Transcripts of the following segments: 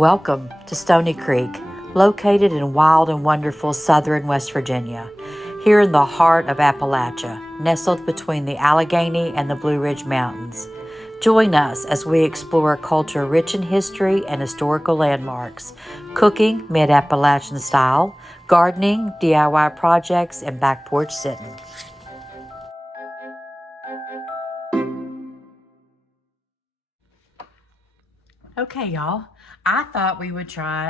Welcome to Stony Creek, located in wild and wonderful southern West Virginia, here in the heart of Appalachia, nestled between the Allegheny and the Blue Ridge Mountains. Join us as we explore a culture rich in history and historical landmarks, cooking mid-Appalachian style, gardening, DIY projects, and back porch sitting. Okay, y'all. I thought we would try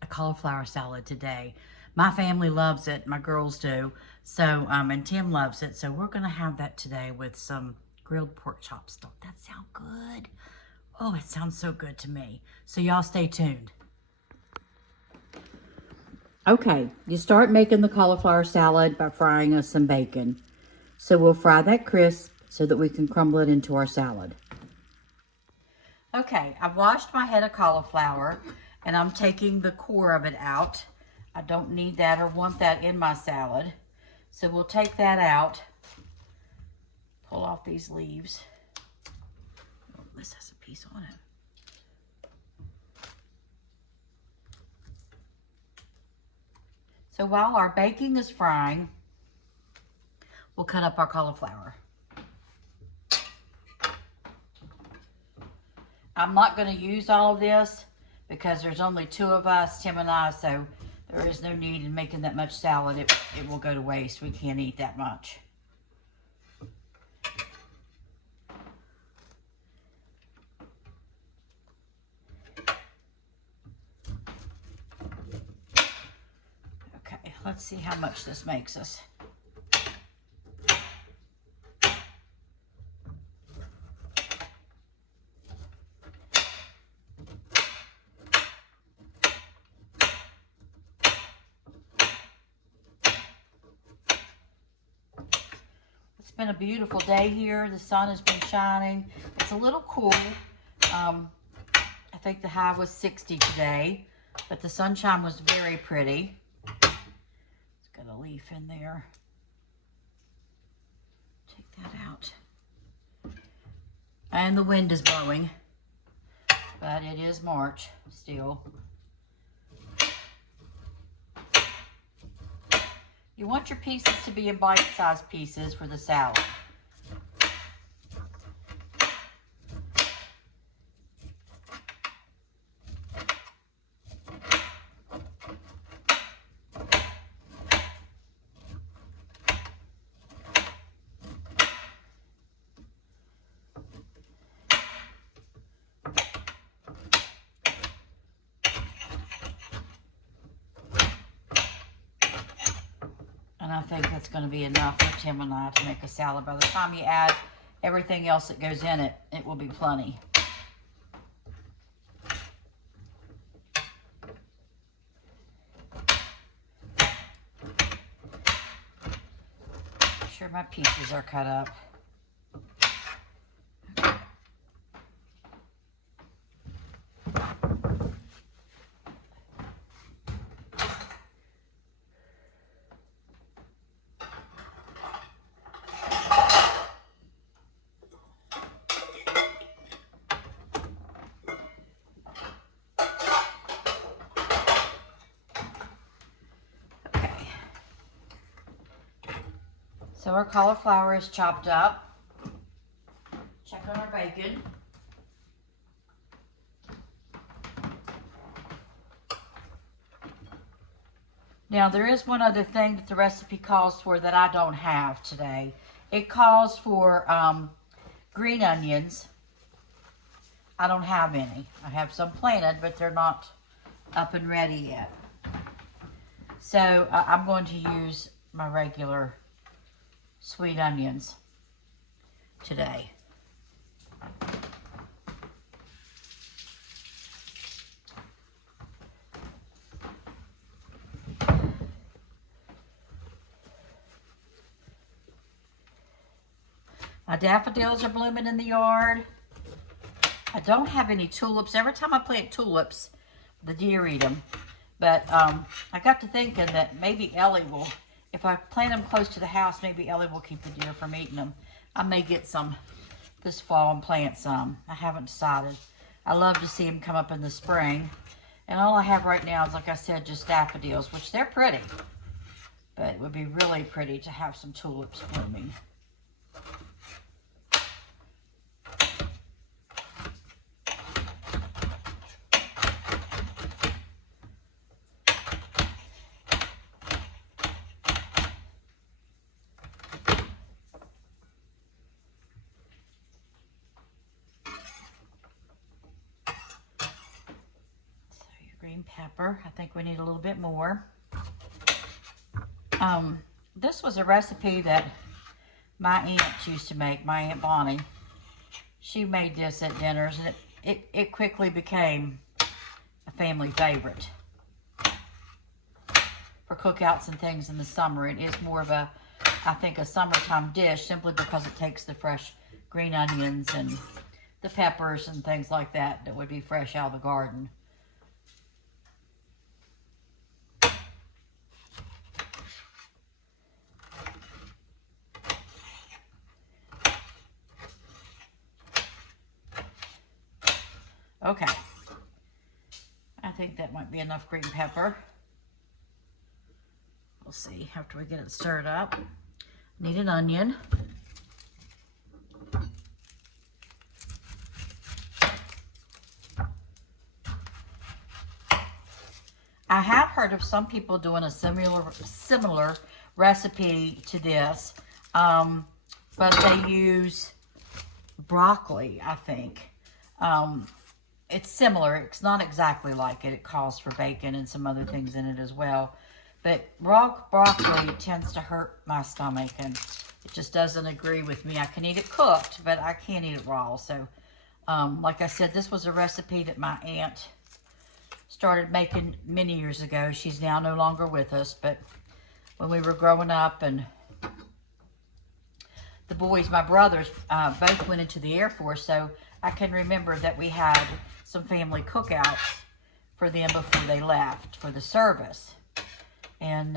a cauliflower salad today. My family loves it. My girls do. So, and Tim loves it. So we're going to have that today with some grilled pork chops. Don't that sound good? Oh, it sounds so good to me. So y'all stay tuned. Okay, you start making the cauliflower salad by frying us some bacon. So we'll fry that crisp so that we can crumble it into our salad. Okay, I've washed my head of cauliflower and I'm taking the core of it out. I don't need that or want that in my salad. So we'll take that out. Pull off these leaves. Oh, this has a piece on it. So while our bacon is frying, we'll cut up our cauliflower. I'm not going to use all of this because there's only 2 of us, Tim and I, so there is no need in making that much salad. It will go to waste. We can't eat that much. Okay, let's see how much this makes us. It's been a beautiful day here. The sun has been shining. It's a little cool. I think the high was 60 today, but the sunshine was very pretty. It's got a leaf in there. Take that out. And the wind is blowing, but it is March still. You want your pieces to be in bite-sized pieces for the salad. And I think that's going to be enough for Tim and I to make a salad. By the time you add everything else that goes in it, it will be plenty. Make sure my pieces are cut up. So our cauliflower is chopped up. Check on our bacon. Now there is one other thing that the recipe calls for that I don't have today. It calls for green onions. I don't have any. I have some planted, but they're not up and ready yet. So I'm going to use my regular sweet onions today. My daffodils are blooming in the yard. I don't have any tulips. Every time I plant tulips, the deer eat them. But I got to thinking that maybe Ellie will, if I plant them close to the house, maybe Ellie will keep the deer from eating them. I may get some this fall and plant some. I haven't decided. I love to see them come up in the spring. And all I have right now is, like I said, just daffodils, which they're pretty. But it would be really pretty to have some tulips blooming. Green pepper. I think we need a little bit more. This was a recipe that my aunt used to make, my Aunt Bonnie. She made this at dinners, and it quickly became a family favorite for cookouts and things in the summer. It is more of a, I think, a summertime dish, simply because it takes the fresh green onions and the peppers and things like that that would be fresh out of the garden. Okay, I think that might be enough green pepper. We'll see after we get it stirred up. Need an onion. I have heard of some people doing a similar recipe to this, but they use broccoli, I think. It's similar. It's not exactly like it. It calls for bacon and some other things in it as well. But raw broccoli tends to hurt my stomach, and it just doesn't agree with me. I can eat it cooked, but I can't eat it raw. So, like I said, this was a recipe that my aunt started making many years ago. She's now no longer with us, but when we were growing up, and the boys, my brothers, both went into the Air Force, so I can remember that we had some family cookouts for them before they left for the service. And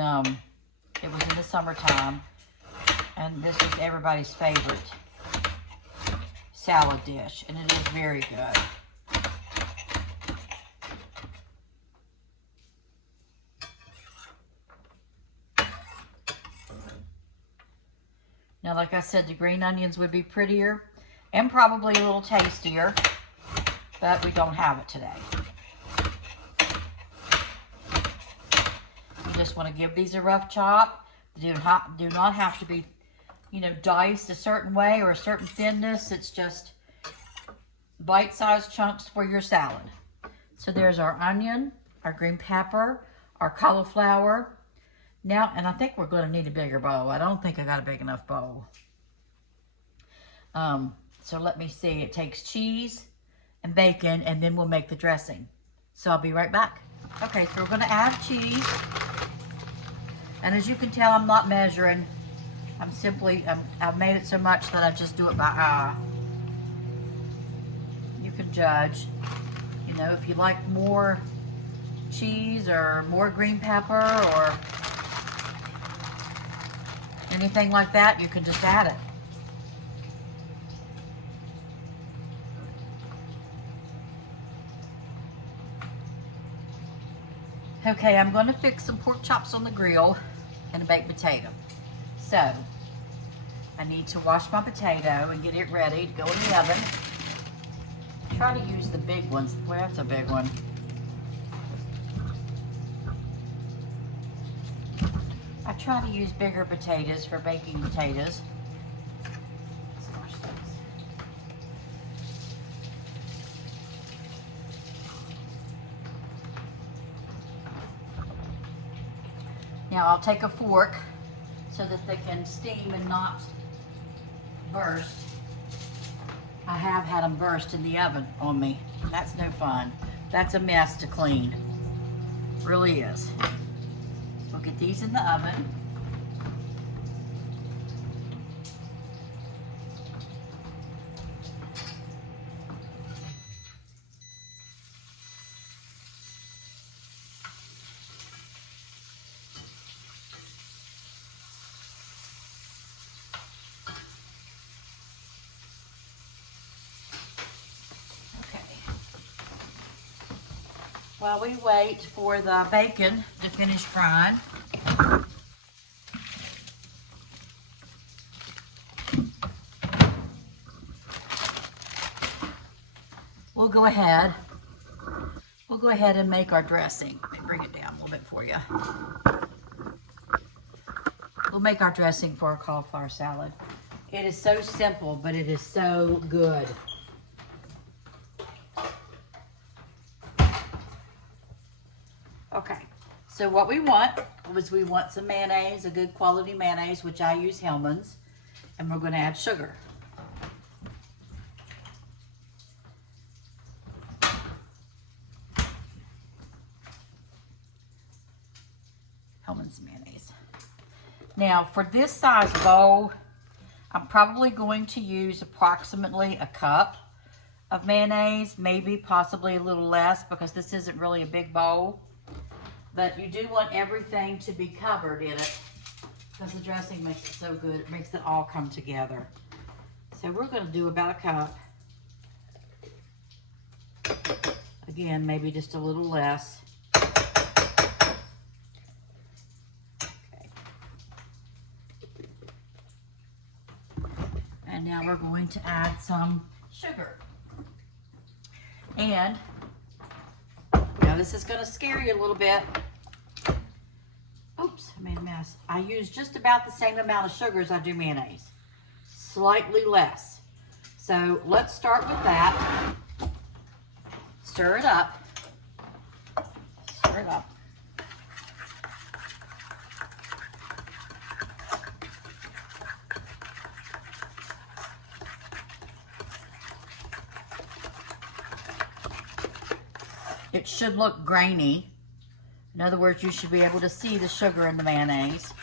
it was in the summertime, and this was everybody's favorite salad dish, and it is very good. Now, like I said, the green onions would be prettier and probably a little tastier, but we don't have it today. You just want to give these a rough chop. Do not have to be, diced a certain way or a certain thinness. It's just bite-sized chunks for your salad. So there's our onion, our green pepper, our cauliflower. Now, and I think we're going to need a bigger bowl. I don't think I got a big enough bowl. So let me see. It takes cheese and bacon, and then we'll make the dressing. So I'll be right back. Okay, so we're going to add cheese. And as you can tell, I'm not measuring. I've made it so much that I just do it by eye. You can judge. If you like more cheese or more green pepper or anything like that, you can just add it. Okay, I'm going to fix some pork chops on the grill and a baked potato. So, I need to wash my potato and get it ready to go in the oven. Try to use the big ones. Boy, that's a big one. I try to use bigger potatoes for baking potatoes. Now I'll take a fork so that they can steam and not burst. I have had them burst in the oven on me. That's no fun. That's a mess to clean. Really is. We'll get these in the oven. While we wait for the bacon to finish frying, we'll go ahead and make our dressing. Let me bring it down a little bit for you. We'll make our dressing for our cauliflower salad. It is so simple, but it is so good. Okay, so what we want is we want some mayonnaise, a good quality mayonnaise, which I use Hellmann's, and we're going to add sugar. Hellmann's mayonnaise. Now, for this size bowl, I'm probably going to use approximately a cup of mayonnaise, maybe possibly a little less because this isn't really a big bowl. But you do want everything to be covered in it because the dressing makes it so good. It makes it all come together. So we're going to do about a cup. Again, maybe just a little less. Okay. And now we're going to add some sugar. And now this is going to scare you a little bit. Oops, I made a mess. I use just about the same amount of sugar as I do mayonnaise. Slightly less. So let's start with that. Stir it up. Stir it up. It should look grainy. In other words, you should be able to see the sugar in the mayonnaise.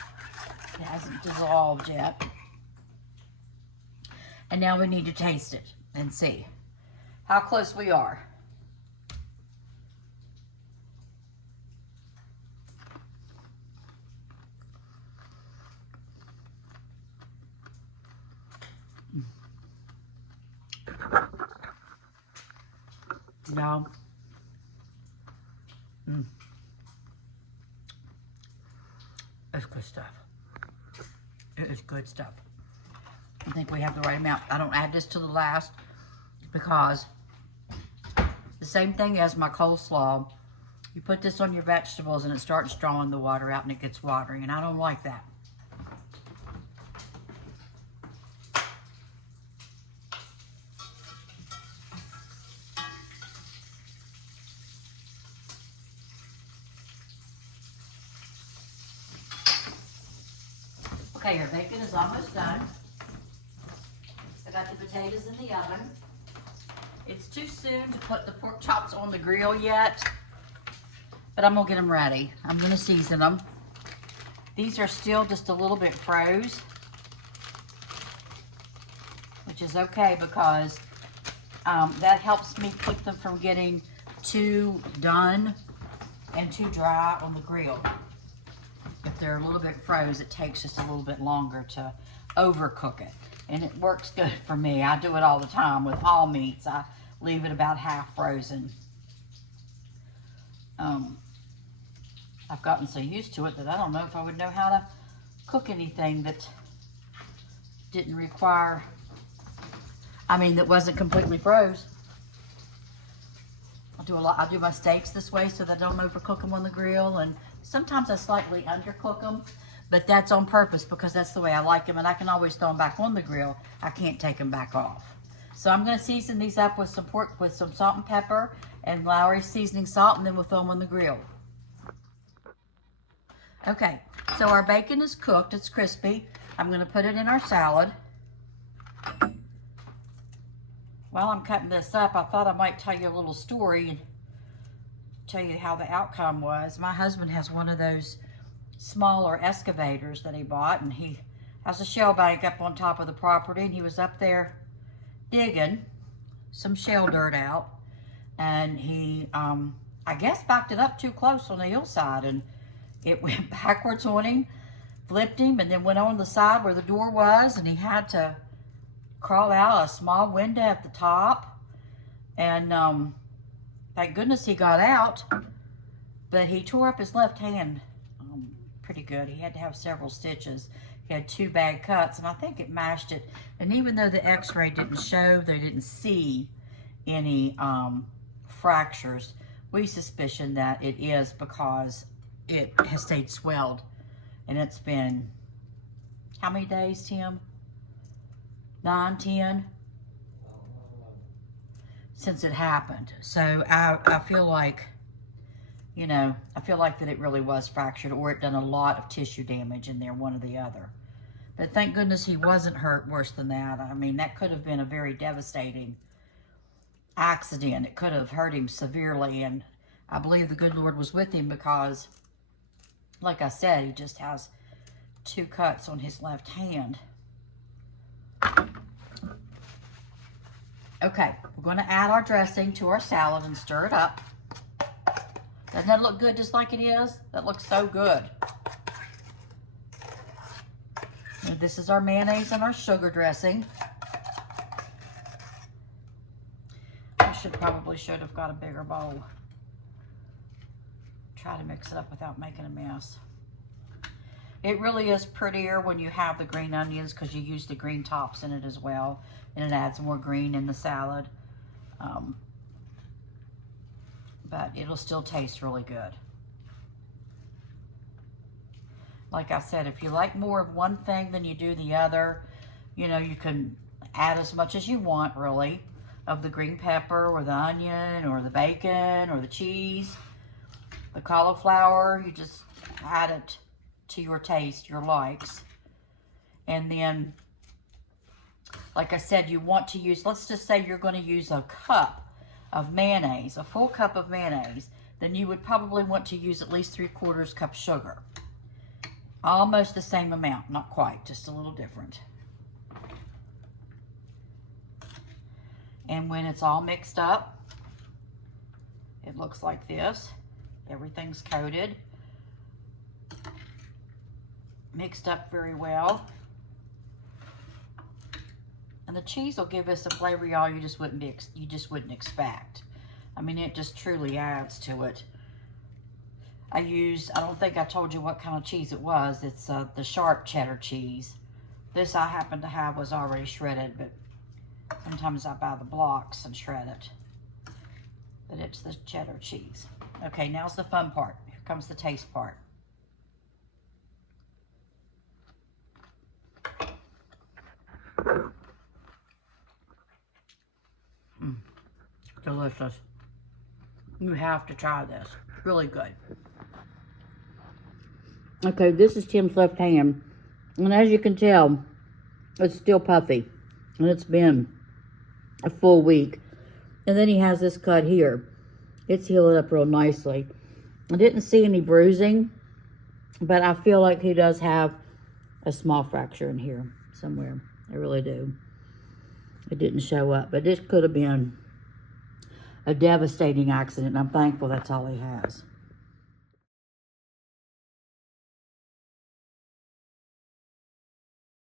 It hasn't dissolved yet. And now we need to taste it and see how close we are. No. It's good stuff. It is good stuff. I think we have the right amount. I don't add this to the last because the same thing as my coleslaw. You put this on your vegetables and it starts drawing the water out and it gets watery, and I don't like that. Okay, your bacon is almost done. I got the potatoes in the oven. It's too soon to put the pork chops on the grill yet, but I'm gonna get them ready. I'm gonna season them. These are still just a little bit froze, which is okay because that helps me keep them from getting too done and too dry on the grill. If they're a little bit froze, it takes just a little bit longer to overcook it. And it works good for me. I do it all the time with all meats. I leave it about half frozen. I've gotten so used to it that I don't know if I would know how to cook anything that didn't require, that wasn't completely froze. I do my steaks this way so that I don't overcook them on the grill, and sometimes I slightly undercook them, but that's on purpose because that's the way I like them, and I can always throw them back on the grill. I can't take them back off. So I'm going to season these up with some salt and pepper and Lowry seasoning salt, and then we'll throw them on the grill. Okay, so our bacon is cooked. It's crispy. I'm going to put it in our salad. While I'm cutting this up, I thought I might tell you a little story and tell you how the outcome was. My husband has one of those smaller excavators that he bought, and he has a shell bank up on top of the property, and he was up there digging some shell dirt out, and he, I guess, backed it up too close on the hillside, and it went backwards on him, flipped him, and then went on the side where the door was, and he had to crawl out a small window at the top, and thank goodness he got out, but he tore up his left hand pretty good. He had to have several stitches. He had 2 bad cuts, and I think it mashed it. And even though the x-ray didn't show, they didn't see any fractures, we suspicion that it is because it has stayed swelled. And it's been, how many days, Tim? 9, 10? Since it happened. So I feel like, you know, I feel like that it really was fractured, or it done a lot of tissue damage in there, one or the other. But thank goodness he wasn't hurt worse than that. I mean, that could have been a very devastating accident. It could have hurt him severely, and I believe the good Lord was with him because, like I said, he just has 2 cuts on his left hand. Okay, we're going to add our dressing to our salad and stir it up. Doesn't that look good just like it is? That looks so good. And this is our mayonnaise and our sugar dressing. I probably should have got a bigger bowl. Try to mix it up without making a mess. It really is prettier when you have the green onions because you use the green tops in it as well. And it adds more green in the salad. But it'll still taste really good. Like I said, if you like more of one thing than you do the other, you know, you can add as much as you want, really, of the green pepper or the onion or the bacon or the cheese. The cauliflower, you just add it to your taste, your likes. And then, like I said, you want to use, let's just say you're going to use a cup of mayonnaise, a full cup of mayonnaise, then you would probably want to use at least 3/4 cup sugar. Almost the same amount, not quite, just a little different. And when it's all mixed up, it looks like this. Everything's coated, mixed up very well. And the cheese will give us a flavor, y'all, you just wouldn't expect. I mean, it just truly adds to it. I don't think I told you what kind of cheese it was. It's the sharp cheddar cheese. This I happen to have was already shredded, but sometimes I buy the blocks and shred it. But it's the cheddar cheese. Okay, now's the fun part. Here comes the taste part. Delicious. You have to try this. Really good. Okay, this is Tim's left hand. And as you can tell, it's still puffy. And it's been a full week. And then he has this cut here. It's healing up real nicely. I didn't see any bruising, but I feel like he does have a small fracture in here somewhere. I really do. It didn't show up, but this could have been a devastating accident. I'm thankful that's all he has.